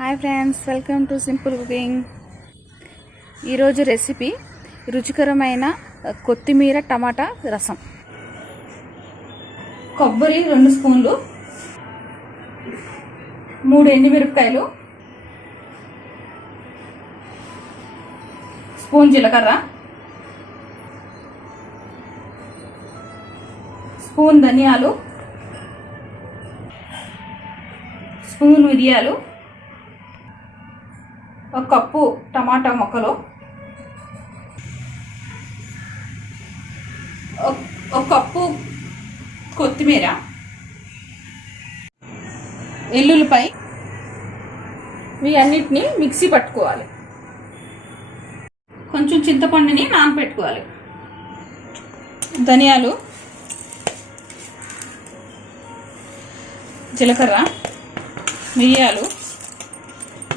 Hi friends, welcome to simple cooking. ఈరోజు recipe రుచికరమైన కొత్తిమీర టమాటా రసం. కొబ్బరి 2 స్పూన్లు, 3 ఎండుమిరపకాయలు, స్పూన్ జీలకర్ర, స్పూన్ ధనియాలు, స్పూన్ మిరియాలు, 1 కప్పు టమాటా ముక్కలు, 1 కప్పు కొత్తిమీర, ఎల్లుల్లిపాయ. వీటన్నిటిని మిక్సీ పట్టుకోవాలి. కొంచెం చింతపండుని నానబెట్టుకోవాలి. ధనియాలు, జీలకర్ర, మిరియాలు,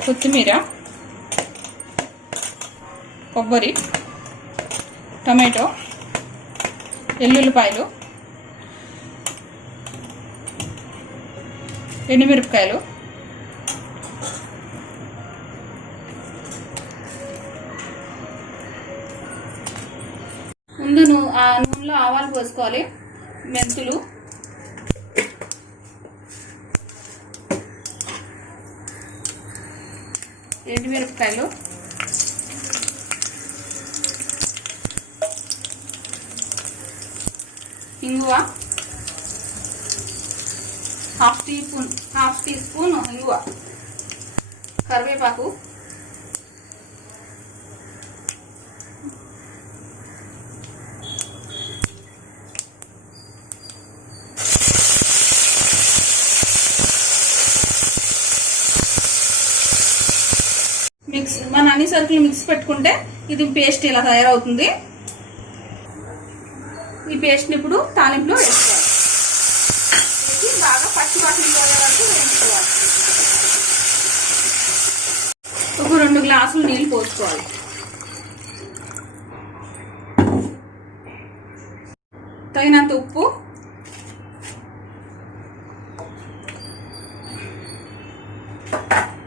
కొత్తిమీర, కొబ్బరి, టమాటో, ఎల్లుల్లిపాయలు, ఎండుమిరపకాయలు, ముందు నూనెలో ఆవాలు పోసుకోవాలి. మెంతులు, ఎండుమిరపకాయలు, ఇంగువ, హాఫ్ టీ స్పూన్ ఇంగువ, కరివేపాకు, మన అన్ని సరుకులు మిక్స్ పెట్టుకుంటే ఇది పేస్ట్ ఇలా తయారవుతుంది. ఈ పేస్ట్ని ఇప్పుడు తాలింపులో వేసుకోవాలి. వేసి బాగా పచ్చి వాసన పోయే వరకు వేయించుకోవాలి. ఒక 2 గ్లాసులు నీళ్ళు పోసుకోవాలి. తగినంత ఉప్పు,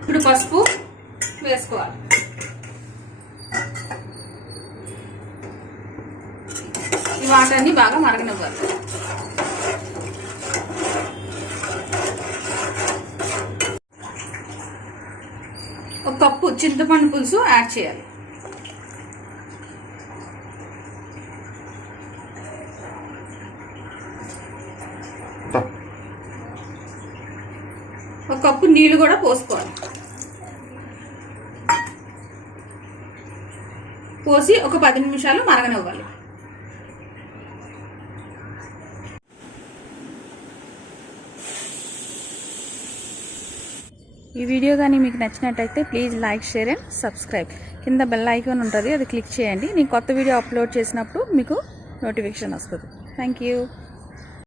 ఇప్పుడు పసుపు వేసుకోవాలి. ఈ వాటర్ని బాగా మరగనివ్వాలి. ఒక కప్పు చింతపండు పులుసు యాడ్ చేయాలి. ఒక కప్పు నీళ్లు కూడా పోసుకోవాలి. పోసి ఒక 10 నిమిషాలు మరగనివ్వాలి. ఈ వీడియో కానీ మీకు నచ్చినట్టయితే please like, share and subscribe. కింద బెల్ ఐకాన్ ఉంటుంది, అది క్లిక్ చేయండి. నేను కొత్త వీడియో అప్లోడ్ చేసినప్పుడు మీకు నోటిఫికేషన్ వస్తుంది. Thank you.